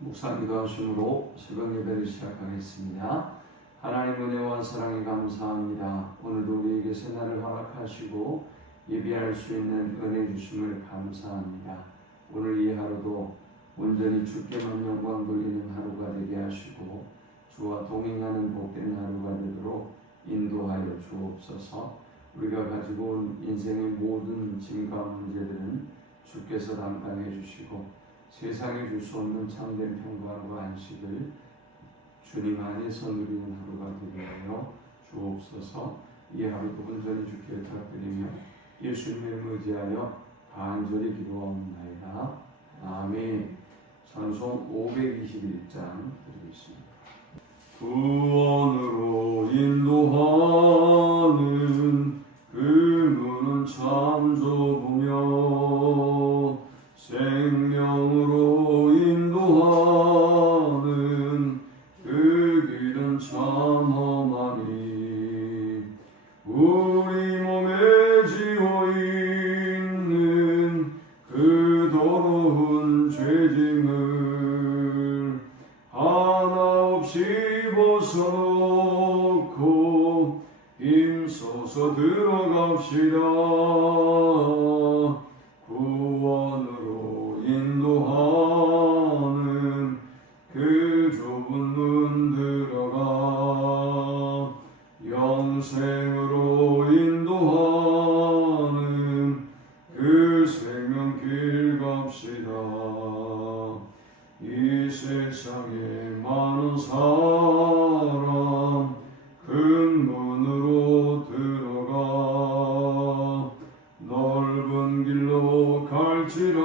묵상기도 하심으로 새벽 예배를 시작하겠습니다. 하나님 은혜와 사랑에 감사합니다. 오늘도 우리에게 새날을 허락하시고 예배할 수 있는 은혜 주심을 감사합니다. 오늘 이 하루도 온전히 주께만 영광 돌리는 하루가 되게 하시고 주와 동행하는 복된 하루가 되도록 인도하여 주옵소서. 우리가 가지고 온 인생의 모든 짐과 문제들은 주께서 담당해 주시고 세상에 줄 수 없는 참된 평강과 안식을 주님 안에서 누리는 하루가 되게 하여 주옵소서. 이 하루도 온전히 주께 부탁드리며 예수님을 의지하여 간절히 기도하옵나이다. 아멘. 찬송 521장 드리겠습니다. 구원으로 인도하는 그 문은 참 좁으며 생명으로 인도하는 그 길은 참 험하니 우리 몸에 지워 있는 그 더러운 죄짐을 하나 없이 벗어놓고 힘써서 들어갑시다. 구원으로 인도하는 그 좁은 문 들어가 영생으로 인도하는 그 생명길 갑시다. 이 세상에 많은 사람 큰 문으로 들어가 넓은 길로 갈지라도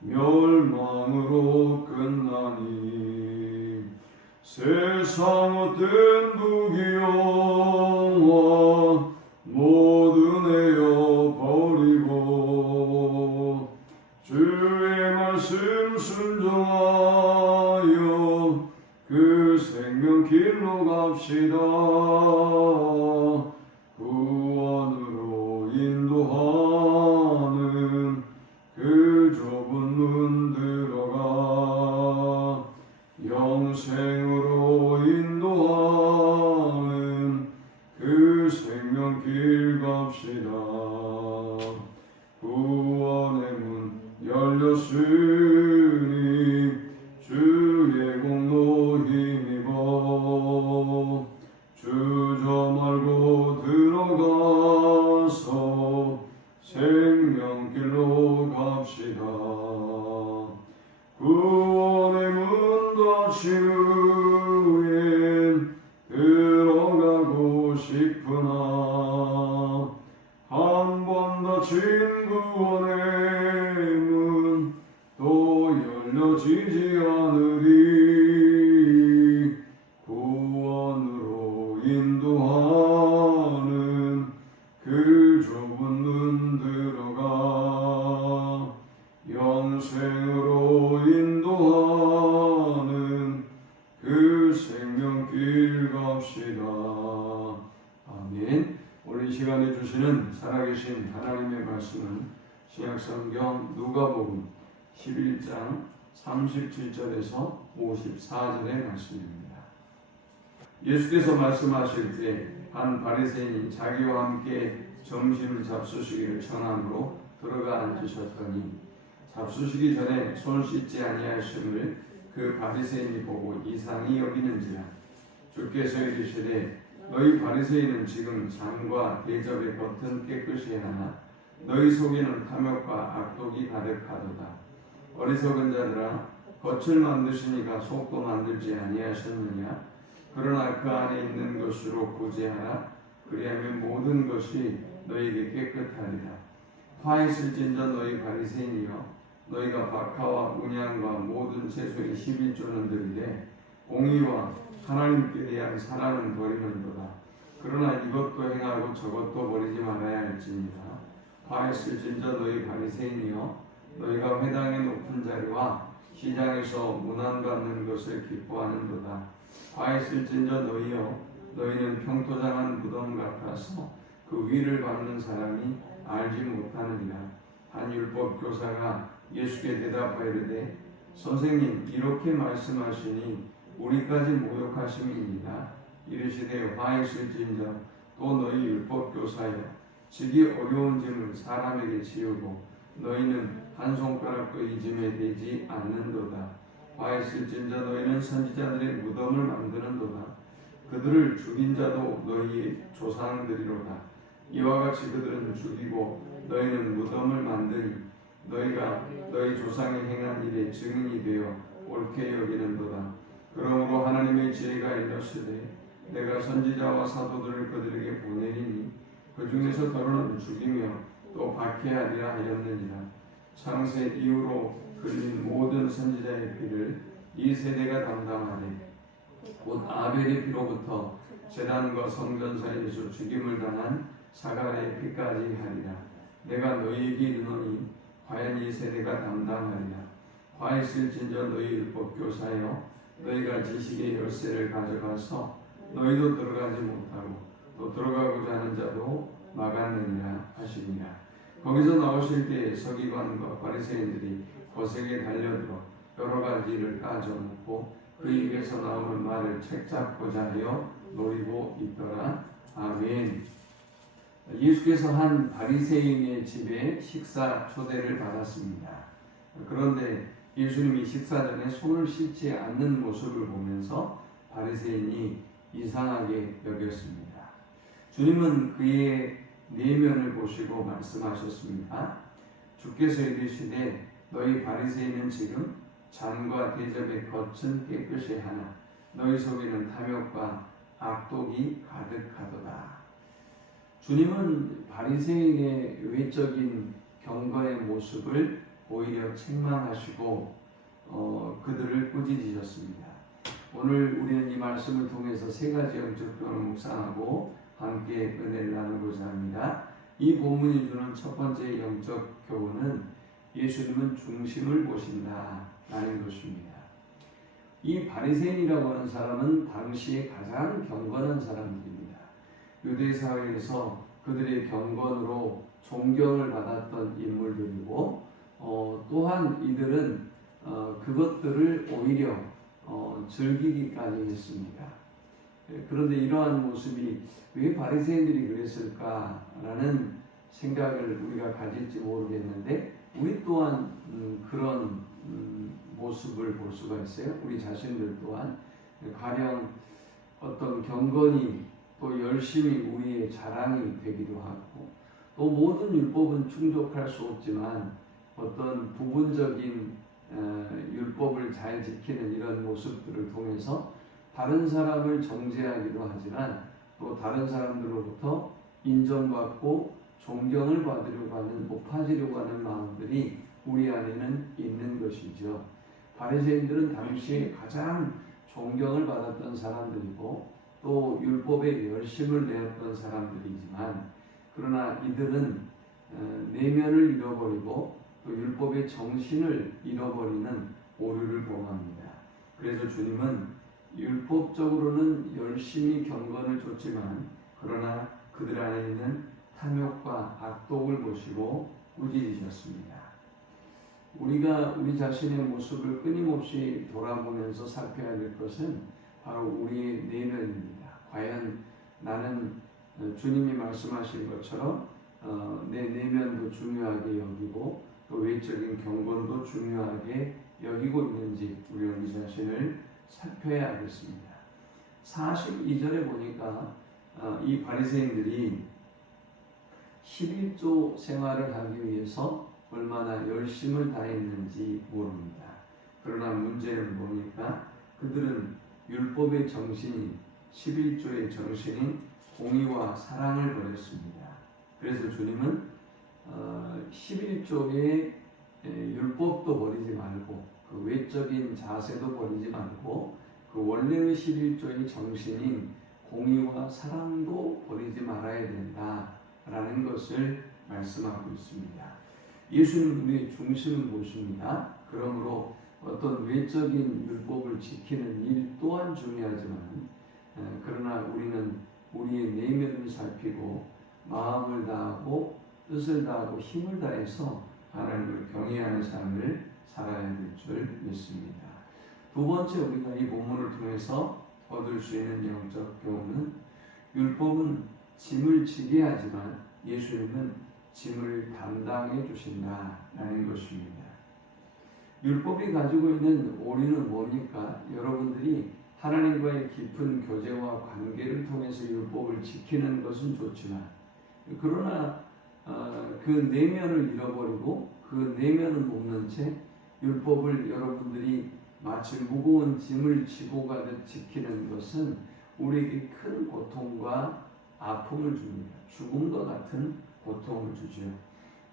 멸망으로 끝나니 세상 어떤 부귀영화 모두 내어 버리고 주의 말씀 순종하여 그 생명길로 갑시다. 구원으로 인도하는 그 좁은 문 들어가 영생으로 인도하는 그 생명길 갑시다. 구원의 문 열렸으니 주의 공로 힘입어 주저 말고 들어가서 생명길로 갑시다. 구원의 문 닫힌 후엔 들어가고 싶으나 한 번 닫힌 구원의 문 또 열려지지 않으리. 구원으로 인도하는 그 좁은 문 들어가 영생으로 인도하는 그 생명길 갑시다. 아멘. 오늘 이 시간에 주시는 살아계신 하나님의 말씀은 신약성경 누가복음 11장 37절에서 54절의 말씀입니다. 예수께서 말씀하실 때 한 바리새인이 자기와 함께 점심을 잡수시기를 청함으로 들어가 앉으셨더니 잡수시기 전에 손 씻지 아니하심을 그 바리새인이 보고 이상히 여기는지라. 주께서 이르시되 너희 바리새인은 지금 잔과 대접의 겉은 깨끗이 하나 너희 속에는 탐욕과 악독이 가득하도다. 어리석은 자들아, 겉을 만드시니까 속도 만들지 아니하셨느냐? 그러나 그 안에 있는 것으로 구제하라. 그리하면 모든 것이 너희에게 깨끗하리라. 화했을진저 너희 바리새인이여, 너희가 박하와 운양과 모든 채소의 11조는 들이되 공의와 하나님께 대한 사랑은 버리는도다. 그러나 이것도 행하고 저것도 버리지 말아야 할지니라. 화했을진저 너희 바리새인이여, 너희가 회당의 높은 자리와 시장에서 문안받는 것을 기뻐하는도다. 화했을진저 너희여, 너희는 평토장한 무덤 같아서 그 위를 밟는 사람이 알지 못하느니라. 한 율법 교사가 예수께 대답하여 이르되 선생님, 이렇게 말씀하시니 우리까지 모욕하심이니이다. 이르시되 화했을진저 또 너희 율법교사여, 지기 어려운 짐을 사람에게 지우고 너희는 한 손가락도 이 짐에 대지 않는도다. 화했을진저 너희는 선지자들의 무덤을 만드는도다. 그들을 죽인 자도 너희의 조상들이로다. 이와 같이 그들은 죽이고 너희는 무덤을 만드니 너희가 너희 조상이 행한 일에 증인이 되어 옳게 여기는도다. 그러므로 하나님의 지혜가 이르시되 내가 선지자와 사도들을 그들에게 보내리니 그 중에서 더러는 죽이며 또 박해하리라 하였느니라. 창세 이후로 흘린 모든 선지자의 피를 이 세대가 담당하되 곧 아벨의 피로부터 제단과 성전 사이에서 죽임을 당한 사갈의 피까지 하리라. 내가 너희에게 이르노니 과연 이 세대가 담당하리라. 화했을진저 너희 율법교사여, 너희가 지식의 열쇠를 가져가서 너희도 들어가지 못하고 또 들어가고자 하는 자도 막았느니라 하시니라. 거기서 나오실 때 서기관과 바리새인들이 거세게 달려들어 여러 가지를 따져묻고 그 입에서 나오는 말을 책잡고자 하여 노리고 있더라. 아멘. 예수께서 한 바리새인의 집에 식사 초대를 받았습니다. 그런데 예수님이 식사 전에 손을 씻지 않는 모습을 보면서 바리새인이 이상하게 여겼습니다. 주님은 그의 내면을 보시고 말씀하셨습니다. 주께서 이르시되 너희 바리새인은 지금 잔과 대접의 겉은 깨끗이 하나 너희 속에는 탐욕과 악독이 가득하도다. 주님은 바리새인의 외적인 경건의 모습을 오히려 책망하시고 그들을 꾸짖으셨습니다. 오늘 우리는 이 말씀을 통해서 세 가지 영적 교훈을 묵상하고 함께 은혜를 나누고자 합니다. 이 본문이 주는 첫 번째 영적 교훈은 예수님은 중심을 보신다라는 것입니다. 이 바리새인이라고 하는 사람은 당시에 가장 경건한 사람들입니다. 유대 사회에서 그들의 경건으로 존경을 받았던 인물들이고 또한 이들은 그것들을 오히려 즐기기까지 했습니다. 그런데 이러한 모습이 왜 바리새인들이 그랬을까라는 생각을 우리가 가질지 모르겠는데 우리 또한 그런 모습을 볼 수가 있어요. 우리 자신들 또한 가령 어떤 경건이 또 열심히 우리의 자랑이 되기도 하고 또 모든 율법은 충족할 수 없지만 어떤 부분적인 율법을 잘 지키는 이런 모습들을 통해서 다른 사람을 정죄하기도 하지만 또 다른 사람들로부터 인정받고 존경을 받으려고 하는, 높아지려고 하는 마음들이 우리 안에는 있는 것이죠. 바리새인들은 당시에 가장 존경을 받았던 사람들이고 또 율법에 열심을 내었던 사람들이지만 그러나 이들은 내면을 잃어버리고 또 율법의 정신을 잃어버리는 오류를 범합니다. 그래서 주님은 율법적으로는 열심히 경건을 줬지만 그러나 그들 안에 있는 탐욕과 악독을 보시고 꾸짖으셨습니다. 우리가 우리 자신의 모습을 끊임없이 돌아보면서 살펴야 될 것은 바로 우리의 내면입니다. 과연 나는 주님이 말씀하신 것처럼 내 내면도 중요하게 여기고 또 외적인 경건도 중요하게 여기고 있는지 우리는 우리 자신을 살펴야 하겠습니다. 42절에 보니까 이 바리새인들이 11조 생활을 하기 위해서 얼마나 열심을 다했는지 모릅니다. 그러나 문제는 보니까 그들은 율법의 정신인 11조의 정신인 공의와 사랑을 버렸습니다. 그래서 주님은 11조의 율법도 버리지 말고 그 외적인 자세도 버리지 말고 그 원래의 11조의 정신인 공의와 사랑도 버리지 말아야 된다라는 것을 말씀하고 있습니다. 예수는 우리의 중심을 보십니다. 그러므로 어떤 외적인 율법을 지키는 일 또한 중요하지만 그러나 우리는 우리의 내면을 살피고 마음을 다하고 뜻을 다하고 힘을 다해서 하나님을 경외하는 삶을 살아야 될 줄 믿습니다. 두 번째 우리가 이 본문을 통해서 얻을 수 있는 영적 교훈은 율법은 짐을 지게 하지만 예수님은 짐을 담당해 주신다라는 것입니다. 율법이 가지고 있는 오류는 뭡니까? 여러분들이 하나님과의 깊은 교제와 관계를 통해서 율법을 지키는 것은 좋지만 그러나 그 내면을 잃어버리고 그 내면을 없는 채 율법을 여러분들이 마치 무거운 짐을 지고 가듯 지키는 것은 우리에게 큰 고통과 아픔을 줍니다. 죽음과 같은 고통을 주죠.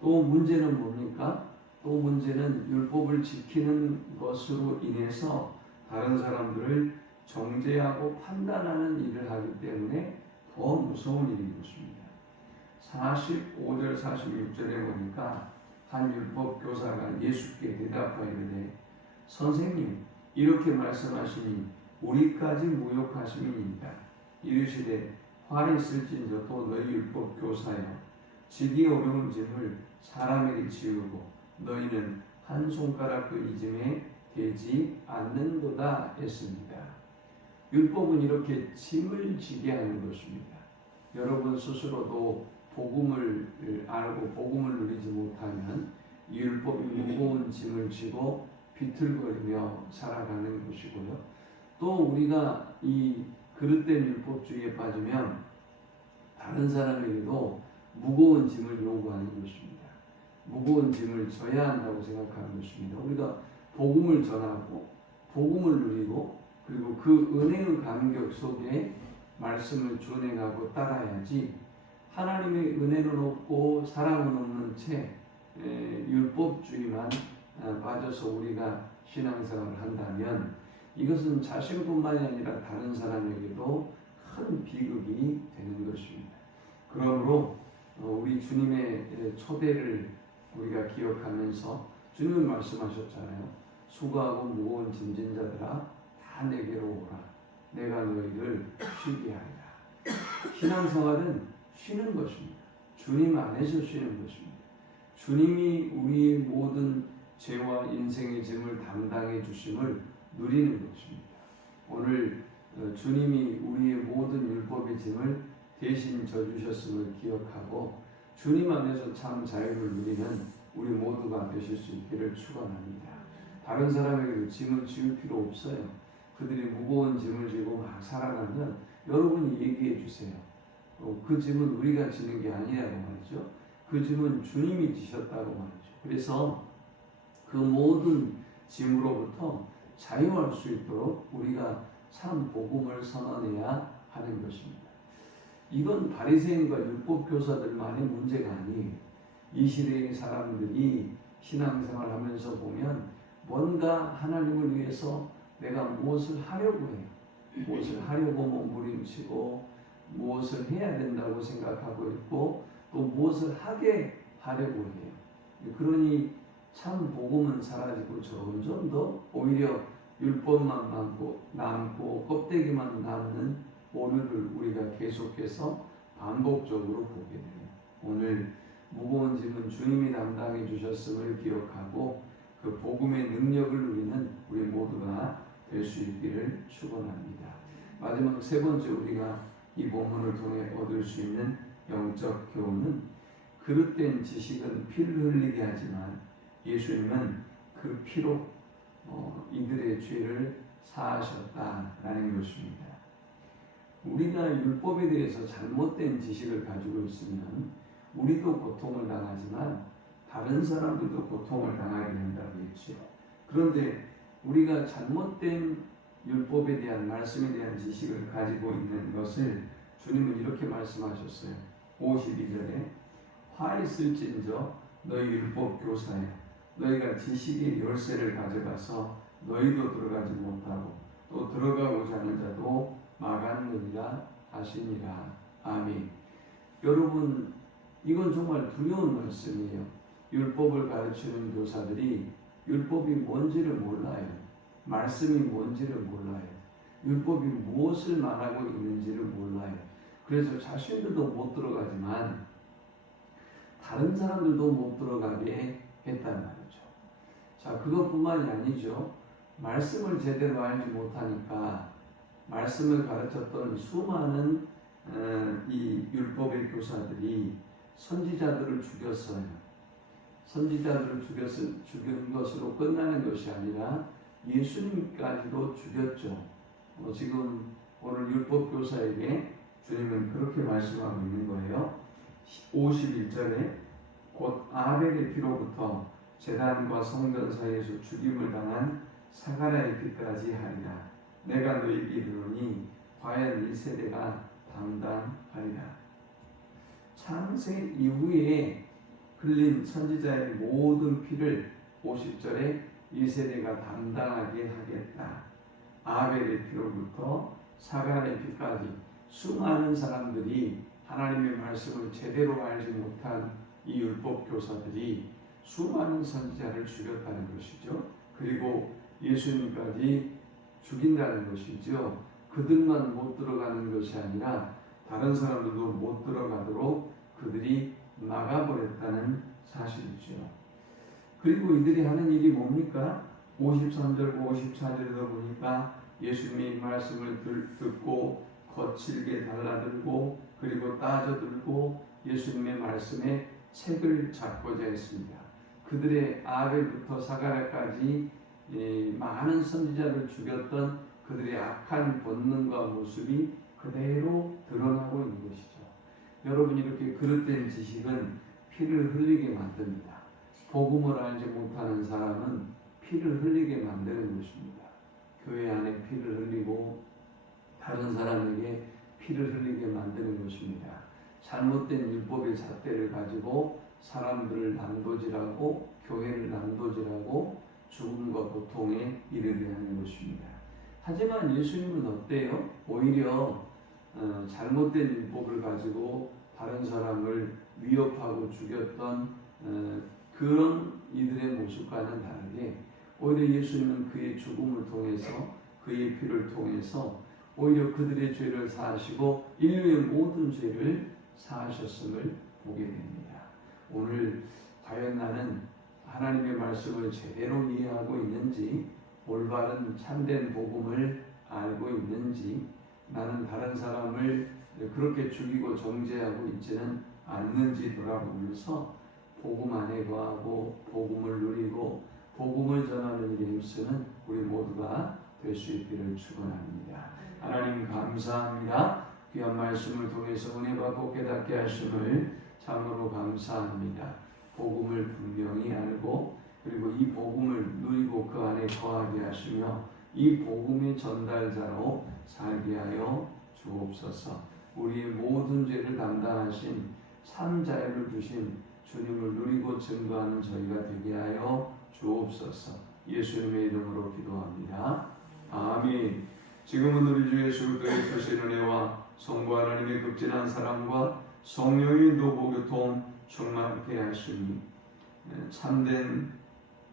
또 문제는 뭡니까? 또 문제는 율법을 지키는 것으로 인해서 다른 사람들을 정죄하고 판단하는 일을 하기 때문에 더 무서운 일인 것입니다. 45절 46절에 보니까 한 율법 교사가 예수께 대답하이르되 선생님 이렇게 말씀하시니 우리까지 모욕하심이니이다. 이르시되 화를 쓸진저 또 너희 율법 교사여 지기 어려운 짐을 사람에게 지우고 너희는 한 손가락 그 이짐에 되지 않는도다 했습니다. 율법은 이렇게 짐을 지게 하는 것입니다. 여러분 스스로도 복음을 알고 복음을 누리지 못하면 이 율법이 무거운 짐을 지고 비틀거리며 살아가는 것이고요. 또 우리가 이 그릇된 율법주의에 빠지면 다른 사람에게도 무거운 짐을 요구하는 것입니다. 무거운 짐을 져야 한다고 생각하는 것입니다. 우리가 복음을 전하고 복음을 누리고 그리고 그 은혜의 감격 속에 말씀을 준행하고 따라야지 하나님의 은혜는 없고 사랑은 없는 채 율법주의만 빠져서 우리가 신앙생활을 한다면 이것은 자신뿐만이 아니라 다른 사람에게도 큰 비극이 되는 것입니다. 그러므로 우리 주님의 초대를 우리가 기억하면서 주님은 말씀하셨잖아요. 수고하고 무거운 짐진 자들아 다 내게로 오라. 내가 너희를 쉬게 하리라. 신앙생활은 쉬는 것입니다. 주님 안에서 쉬는 것입니다. 주님이 우리의 모든 죄와 인생의 짐을 담당해 주심을 누리는 것입니다. 오늘 주님이 우리의 모든 율법의 짐을 대신 져주셨음을 기억하고 주님 안에서 참 자유를 누리는 우리 모두가 되실 수 있기를 축원합니다. 다른 사람에게도 짐을 지울 필요 없어요. 그들이 무거운 짐을 지고 막 살아가면 여러분이 얘기해 주세요. 그 짐은 우리가 지는 게 아니라고 말이죠. 그 짐은 주님이 지셨다고 말이죠. 그래서 그 모든 짐으로부터 자유할 수 있도록 우리가 참 복음을 선언해야 하는 것입니다. 이건 바리새인과 율법 교사들만의 문제가 아니에요. 이 시대의 사람들이 신앙생활하면서 보면 뭔가 하나님을 위해서 내가 무엇을 하려고 해요. 무엇을 하려고 몸부림치고 무엇을 해야 된다고 생각하고 있고 또 무엇을 하게 하려고 해요. 그러니 참 복음은 사라지고 점점 더 오히려 율법만 남고 껍데기만 남는 오류를 우리가 계속해서 반복적으로 보게 돼요. 오늘 무거운 짐은 주님이 담당해 주셨음을 기억하고 그 복음의 능력을 누리는 우리 모두가 될 수 있기를 축원합니다. 마지막 세 번째 우리가 이 본문을 통해 얻을 수 있는 영적 교훈은 그릇된 지식은 피를 흘리게 하지만 예수님은 그 피로 이들의 죄를 사하셨다라는 것입니다. 우리가 율법에 대해서 잘못된 지식을 가지고 있으면 우리도 고통을 당하지만 다른 사람들도 고통을 당하게 된다고 했죠. 그런데 우리가 잘못된 율법에 대한 말씀에 대한 지식을 가지고 있는 것을 주님은 이렇게 말씀하셨어요. 52절에 화 있을진저 너희 율법 교사여 너희가 지식의 열쇠를 가져가서 너희도 들어가지 못하고 또 들어가고자 하는 자도 막았느니라 하시니라. 아멘. 여러분 이건 정말 두려운 말씀이에요. 율법을 가르치는 교사들이 율법이 뭔지를 몰라요. 말씀이 뭔지를 몰라요. 율법이 무엇을 말하고 있는지를 몰라요. 그래서 자신들도 못 들어가지만 다른 사람들도 못 들어가게 했단 말이죠. 자, 그것뿐만이 아니죠. 말씀을 제대로 알지 못하니까 말씀을 가르쳤던 수많은 이 율법의 교사들이 선지자들을 죽였어요. 선지자들을 죽인 것으로 끝나는 것이 아니라 예수님까지도 죽였죠. 지금 오늘 율법 교사에게 주님은 그렇게 말씀하고 있는 거예요. 51절에 곧 아벨의 피로부터 제단과 성전 사이에서 죽임을 당한 사가랴의 피까지 하리라. 내가 너희에게 이르노니 과연 이 세대가 담당하리라. 창세 이후에 흘린 선지자의 모든 피를 50절에 이 세대가 담당하게 하겠다. 아벨의 피로부터 사가랴의 피까지 수많은 사람들이 하나님의 말씀을 제대로 알지 못한 이 율법 교사들이 수많은 선지자를 죽였다는 것이죠. 그리고 예수님까지 죽인다는 것이죠. 그들만 못 들어가는 것이 아니라 다른 사람들도 못 들어가도록 그들이 막아버렸다는 사실이죠. 그리고 이들이 하는 일이 뭡니까? 53절과 54절에도 보니까 예수님의 말씀을 듣고 거칠게 달라들고 그리고 따져들고 예수님의 말씀에 책을 잡고자 했습니다. 그들의 아벨부터 사가랴까지 많은 선지자를 죽였던 그들의 악한 본능과 모습이 그대로 드러나고 있는 것이죠. 여러분, 이렇게 그릇된 지식은 피를 흘리게 만듭니다. 복음을 알지 못하는 사람은 피를 흘리게 만드는 것입니다. 교회 안에 피를 흘리고 다른 사람에게 피를 흘리게 만드는 것입니다. 잘못된 율법의 잣대를 가지고 사람들을 난도질하고 교회를 난도질하고 죽음과 고통에 이르게 하는 것입니다. 하지만 예수님은 어때요? 오히려 잘못된 율법을 가지고 다른 사람을 위협하고 죽였던 그런 이들의 모습과는 다르게 오히려 예수님은 그의 죽음을 통해서 그의 피를 통해서 오히려 그들의 죄를 사하시고 인류의 모든 죄를 사하셨음을 보게 됩니다. 오늘 과연 나는 하나님의 말씀을 제대로 이해하고 있는지, 올바른 참된 복음을 알고 있는지, 나는 다른 사람을 그렇게 죽이고 정죄하고 있지는 않는지 돌아보면서 복음 안에 거하고 복음을 누리고 복음을 전하는 일에 힘쓰는 우리 모두가 될 수 있기를 축원합니다. 하나님 감사합니다. 귀한 말씀을 통해서 은혜 받고 깨닫게 하심을 참으로 감사합니다. 복음을 분명히 알고 그리고 이 복음을 누리고 그 안에 거하게 하시며 이 복음의 전달자로 살게 하여 주옵소서. 우리의 모든 죄를 담당하신 참 자유를 주신 주님을 누리고 증거하는 저희가 되게 하여 주옵소서. 예수님의 이름으로 기도합니다. 아멘. 지금은 우리 주 예수 그리스도의 크신 은혜와 성부 하나님의 극진한 사랑과 성령의 노보교통 충만케 하시니 참된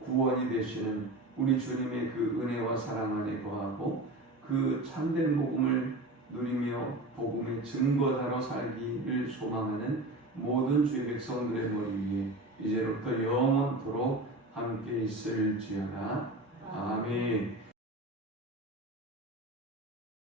구원이 되시는 우리 주님의 그 은혜와 사랑 안에 거하고 그 참된 복음을 누리며 복음의 증거자로 살기를 소망하는 모든 주의 백성들의 머리 위에 이제로부터 영원토록 함께 있을지어다. 아멘.